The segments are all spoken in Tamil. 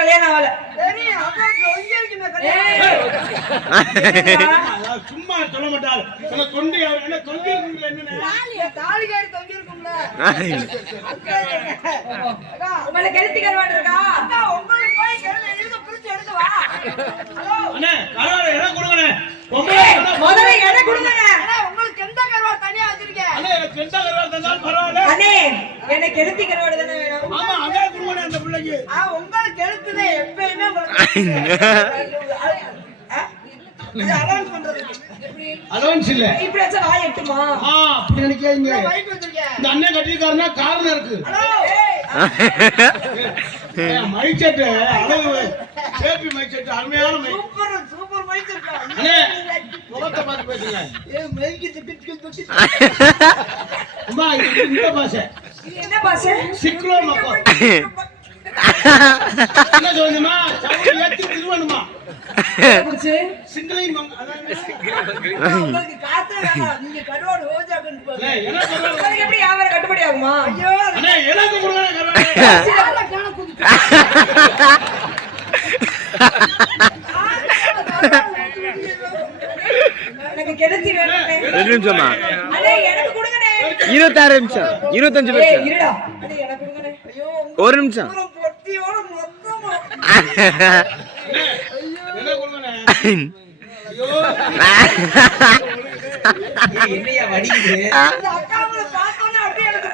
கல்யாணம் ஆகல. சும்மா சொல்ல மாட்டாள். தொண்டி என்ன தொண்டி உங்களுக்கு எழுத்தி கருவாடு இருக்கா? முதல்ல எடை கொடுங்க. உங்களுக்கு எந்த கருவாடு தனியா வச்சிருக்கேன்? எந்த கருவாடு தந்தாலும் பரவாயில்ல. அண்ணே எனக்கு எழுத்தி கருவாடு தானே வேணும். ஆமா அதே கொடுங்க அந்த பிள்ளைக்கு. உங்களுக்கு எழுத்துனே எப்பயுமே அலௌன்ஸ் பண்றது. அலௌன்ஸ் இல்ல. இப்படி வச்சா வாய் எட்டுமா? அப்படி நினைக்காதீங்க. மைக் வச்சிருக்கேன். இந்த அண்ணன் கட்டிருக்காருன்னா காரணம் இருக்கு. ஹலோ மைக் செட் அளவு சேபி மைக் செட் அருமையான மைக். சூப்பர் மைக் இருக்கு. அண்ணே முகத்தை பார்த்து பேசுங்க. மைக் திட்டு அம்மா இது இந்த பாஷை. இது என்ன பாஷை? சிக்லோ மக்கள். என்ன சொல்லுமா? சவுண்ட் ஏத்தி திருவணுமா? புடிச்சு சிங்கிளிங் உங்களுக்கு காசே வேணாம். நீங்க கருவாடு ரோஜா கண்டு போங்க. என்ன சொல்றாங்க? உங்களுக்கு எப்படி வியாபாரம் கட்டுப்படி ஆகுமா? ஐயோ அண்ணே எனக்கு கொடுங்க கருவாடு. காண குதிச்சு. எனக்கு கெடுத்தி வேணும். 2 நிமிஷமா? அண்ணே எனக்கு கொடுங்கனே. 26 நிமிஷம் 25 ஏய் நிமிஷம் இருடா. அண்ணே எனக்கு கொடுங்கனே. ஐயோ 1 நிமிஷம். பொட்டியோட மொத்தமா. என்ன கொடுங்க? ஐயோ என்னையா வடிக்குது? இந்த அக்காவை பார்த்தோனே அப்படியே எனக்கு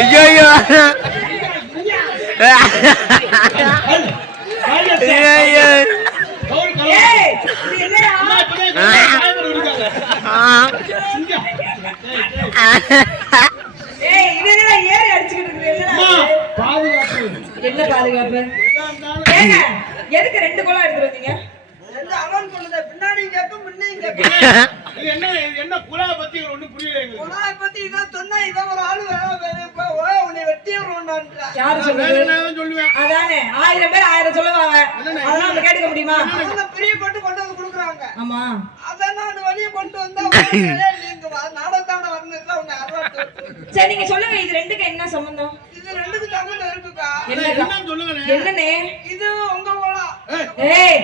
ஐயோ ஐயோ ஐயோ ஏய் இது என்னடா? ஏய் இது என்னடா ஏறி அடிச்சிட்டு இருக்கு? என்னடா? பாதுகாப்பு என்ன பாதுகாப்பு? ஏங்க எதுக்கு 2 குளம் எடுத்து வந்தீங்க? ரெண்டு அலௌன்ஸ் பண்ணுதே. பின்னாடி கேட்கும் முன்னையும் கேட்கும். இது என்ன புலா பத்தி ஒண்ணும் புரியல எங்களுக்கு. உலகை பத்தி இதான் சொன்னா இதான் ஒரு ஆளு உன்னை வெட்டி வருவான்டா. யாரு வேற சொல்றது? என்ன சொல்லுவேன்? அதானே 1000 பேர் 1000 சொல்லுவாங்க. அதெல்லாம் நம்ம கேட்க முடியுமா? அவங்க பிரியப்பட்டு கொண்டு வந்து கொடுக்குறாங்க. ஆமா. அதான் நான் வெளியே கொண்டு வந்தா நீங்க நாடகத்தான வரணும்ல உன்னை அறுவாட்டு. சரி நீங்க சொல்லுங்க இது ரெண்டுக்கு என்ன சம்பந்தம்? இது ரெண்டுக்கு சம்மந்தம் இருக்குக்கா. என்னன்னு சொல்லுங்க. என்னனே? இது உங்க குளம். ஏய்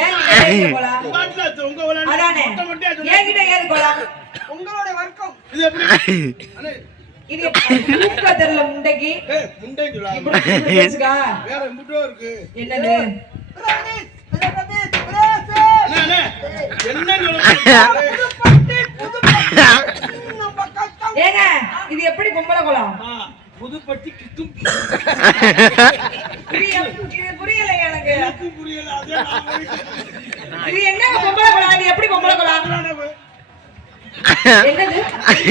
ஏன் போலா? பாட்டுல உங்க விளையாட்டு அதானே ஏங்கிட்ட ஏது போலா? உங்களுடைய வர்க்கம். இது எப்படி? அண்ணே இது மூக்க தெரியல முண்டைக்கு. முண்டை சொல்லாம இப்படி பேசுகா. வேற முட்டோ இருக்கு. என்னது? பிரதேஷ், பிரதேஷ். அண்ணே என்ன சொல்லுங்க? நம்ம கஷ்டம். ஏங்க இது எப்படி பொம்பளை குளம்? புதுப்பட்டி கிட்டும் இது புரியல எனக்கு. எனக்கு புரியல. அதே இது என்ன பொம்பளை குளம்? இது எப்படி பொம்பளை குளம்? என்னது?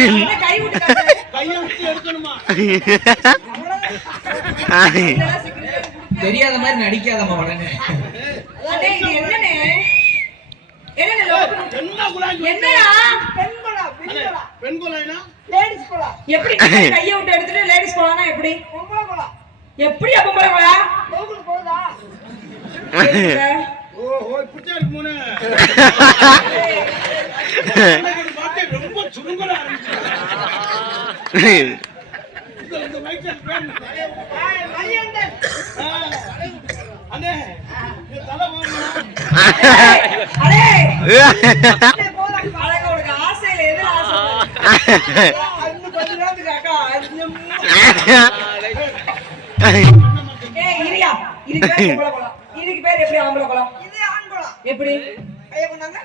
என்ன கை விட்டு காட்டுற? கையை விட்டு எடுக்கணுமா? இதெல்லாம் சிக்கிட்டு தெரியாத மாதிரி நடிக்காதம்மா உடனே. அடே இது என்னனே? என்னங்க என்ன குலாங்க? என்னடா? பெண் குளம், பெண் குளம். பெண் குலாயினா? லேடிஸ் குளம். எப்படி கையை விட்டு எடுத்துட்டு லேடிஸ் குளம்னா எப்படி? பொம்பளை குளம். எப்படி பொம்பளை குளம்? கோகுல் போதா? ஓ புடிச்சா இருக்கு மூணு. பாத்தே ரொம்ப சுருங்கலா இருக்கு. இந்த மைக் செட் பேன். மரியண்டே. அண்ணே இந்த தலை போடுமா? அடே போதா. அழகா உனக்கு ஆசையில எது ஆசை? இன்னும் கொஞ்ச நேரத்துக்கு அக்கா ஏய் இரியா இதுக்கு பேர் பொம்பளை குளம். இதுக்கு பேர் எப்படி ஆம்பளை குளம்? இது ஆண் குளம். எப்படி? கையை கொண்டாங்க.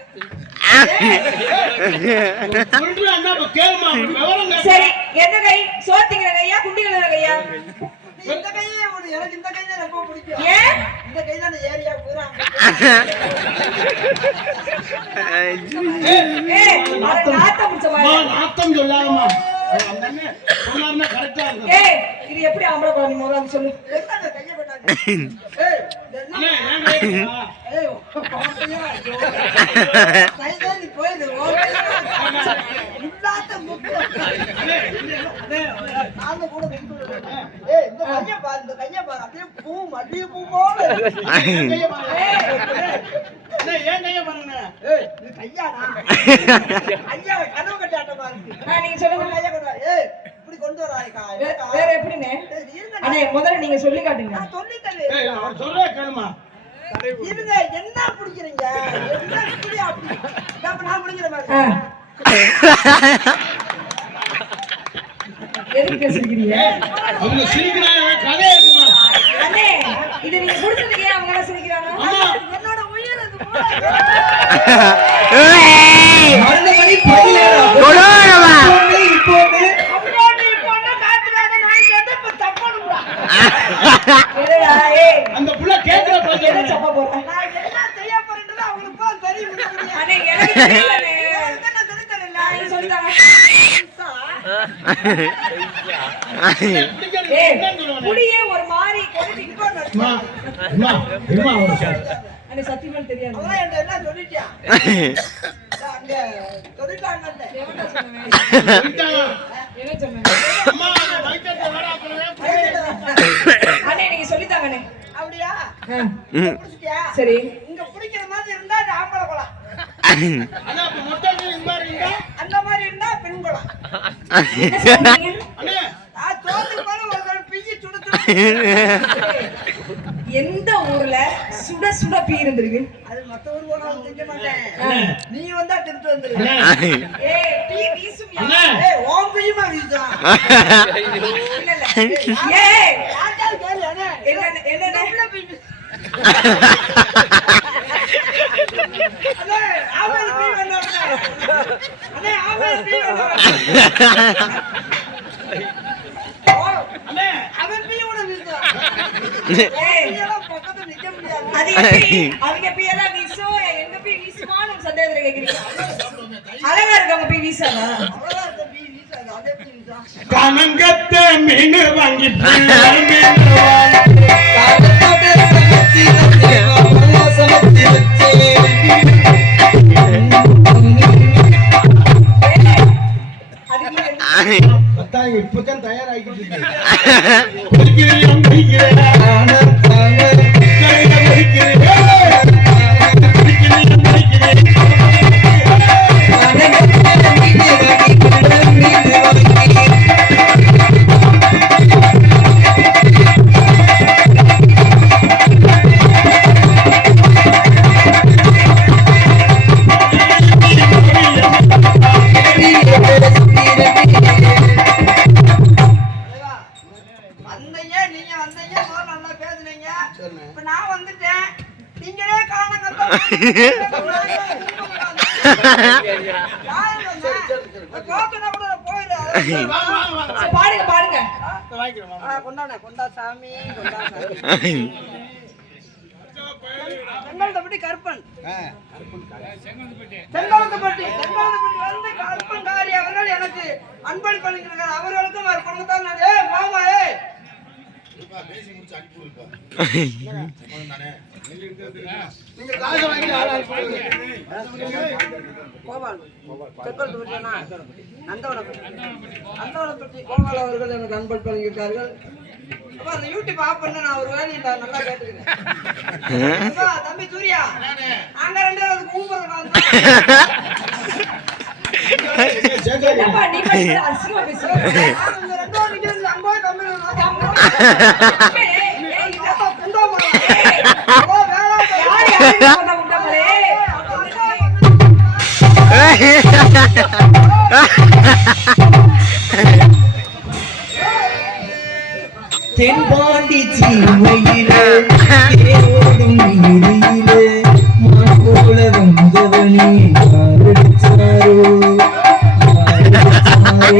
சொல்றா அண்ணா கேளுமா விவரம் கேளு. சரி எந்த கை? சோத்திங்கிற கையா குண்டிங்கிற கையா? இந்த கையே எனக்கு இந்த கை தான் ரொம்ப பிடிக்கும். ஏன்? இந்த கை தான் ஏரியா பூரா. ஏய் நாத்தம் முடிச்ச அம்மா, மாதிரி. நாத்தம் சொல்லாதம்மா. அந்த அண்ணன் சொன்னாருன்னா கரெக்டா இருக்கும். ஏய் இது எப்படி ஆம்பளை குளம்? நீ முதல்ல சொல்லு. என்ன கையை கொண்டாங்க. ஏய் அண்ணே ஏன் கேக்குறா? ஏய் பாப்பையா கைதா நீ போயிடு. இல்லாத முக்கு. அண்ணே அண்ணே நாங்க கூட ஏய் இந்த கையை பாரு, இந்த கையை பாரு. அப்படியே பூ மல்லிகை பூ போல. கையை பாருங்க. அண்ணே ஏன் கையை பாருங்க. ஏய் இது கையாடா. ஐயா கனவு கட்டாட்டமா இருக்கு. நீங்க சொல்லுங்க. கையை கொண்டு வா. ஏய் இப்படி கொண்டு வரா. போறாய்க்கா. வேற எப்படின்னு அண்ணே முதல்ல நீங்க சொல்லி காட்டுங்க. நான் சொல்லித் தரேன். ஏய், அவர் சொல்றே கேளுமா. இருங்க, என்ன பிடிக்கிறீங்க? என்ன இப்படி அப்படி? அப்ப நான் பிடிக்கிற மாதிரி. எதுக்கு சிரிக்கிறீங்க? அவங்க சிரிக்கிறாங்க, கதை இருக்குமா? அண்ணே இது நீங்க குடிச்சதுக்கு ஏன் அவங்க எல்லாம் சிரிக்கிறாங்க? ஆமா. என்னோட உயிர் அது போல. மருந்தமணி பதிலேடா. கொடோரமா. இப்போ அம்மாடி பொண்ணு காத்துறாங்க, நான் எதுக்கு தப்பணும்டா? ஏடா ஏய் அந்த புள்ள கேக்குற என்ன பேசுறேன். சப்ப போற? நான் என்ன செய்ய போறேன்றது அவங்களுக்கு தான் தெரியும். அண்ணே எனக்கு தெரியலண்ணே. என்ன சொல்லித் தரேன்ல? நான் சொல்லிட்டாங்க. பிடிக்கிறது ஏய் என்னன்னு சொல்லுவானே. புடியே ஒரு மாதிரி கொண்டு அம்மா, அம்மா, அம்மா, ஒரு நிமிஷம். அண்ணே சத்தியமா தெரியாது. அவன் என்கிட்ட என்ன சொல்லிட்டியா? அங்க சொல்லிட்டாங்கன்னு. எவன்டா சொன்னே? சொல்லிட்டாங்க. என்ன சொன்னே? அம்மா, அந்த வயித்தத்தை வேடா சொல்லுவேன். அண்ணே நீங்க சொல்லிட்டாங்கண்ணே. அப்படியா? ஆ, பிடிச்சிட்டியா? சரி இங்க பிடிக்கிற மாதிரி இருந்தா அது ஆம்பளை குளம். அண்ணா, அப்ப மொட்டை இந்த மாதிரி இருந்தா, அந்த மாதிரி இருந்தா பெண் குளம். என்ன சொன்னீங்க? அண்ணே, நான் தோத்துக்கு போல ஒரு நாள் பிய்யி சுடு சுடு. எந்த ஊர்ல சுட சுட பீ இருந்திருக்கு? அது மத்த ஊர் போனாலும் திங்க மாட்டேன். ஆ. நீ வந்தா திருட்டு வந்துரு. அண்ணே, ஏய் பீ வீசும் யா. அண்ணே. ஏய், உன் பிய்யுமா வீசுதான்? இல்ல இல்ல ஏய் யார்கிட்டயாவது கேளு, அண்ணே. என்ன என்ன எவ்வளவு பிய்யு? அண்ணே, ஆம்பளை பிய்யு வேண்டாம்ண்ணே. அண்ணே, ஆம்பளை பிய்யு வேண்டாம். ஓ, அண்ணே, அவன் பிய்யு கூட வீசுதான். ஏய் பிய்யெல்லாம் பக்கத்துல நிக்க முடியாது. அது எப்படி அவங்க பீ எல்லாம் வீசும் எங்க பீ வீசுமான்னு ஒரு சந்தேகத்துல கேக்குறீங்க. அழகா இருக்கவங்க பீ வீசாதா? அவ்வளவுதான் இருக்க பிய்யு வீசாது. அது எப்படி வீசுதான்? கனங்கத்த மீன் வாங்கி மீன் வாங்கி அதுக்கு என்ன? பத்தாங்க, இப்பதான் தயாராகிட்டு இருக்கு. பொறிக்கிறேன், பொறிக்கிறேன். கரையில பொறிக்கிறேன். பொறிக்கிறேன், பொறிக்கிறேன். தலைவா, வந்தீங்க, நீங்க வந்தீங்க, முதல்ல நல்லா பேசுனீங்க. இப்ப நான் வந்துட்டேன். நீங்களே காரணம் கத்த போக்குனா கூட போயிடு. வா, வா, வா. சரி, பாடுங்க பாடுங்க. வாங்கிக்கிறேன், வா. கொண்டாண்ணே, கொண்டா சாமி, கொண்டா சாமி. செங்கல்பட்டு கருப்பன். செங்கல்பட்டு வந்து கருப்பன் காரி அவர்கள் எனக்கு அன்பளிப்பு அளிக்கிறார்கள். அவர்களுக்கும் அவர் கொடுக்கத்தான் நான். ஏய் மாமா, ஏய் நீங்க காசை வாங்கி ஆளாள் போடுங்க. கோபால் செங்கல்பட்டுனா நந்தவனப்பட்டி கோபால் அவர்கள் எனக்கு அன்பளிப்பு அளிக்கிறார்கள். அப்பா அந்த யூடியூப் ஆஃப் பண்ண நான் ஒரு வேலையை நல்லா கேட்டுக்கிறேன். அப்பா, தம்பி சூர்யா, நாங்க ரெண்டு பேரும் அதுக்கு ஊம்புறோம். என்னப்பா நீ பேசுற அசிங்கமா பேசுற? நாங்க ரெண்டு பேரும் நிக்கிறது அங்கோ தம்பி ஏய், ஏய், இல்ல. குண்டா போறோம். ஏய், ஓ வேலை யார் யாரு சொன்னா உண்டமலே? தென்பாண்டி சீமையிலே தேரோடும் நீரிலே மாப்போல வந்தவனே யாரடிச்சாரோ யாரடிச்சாரோ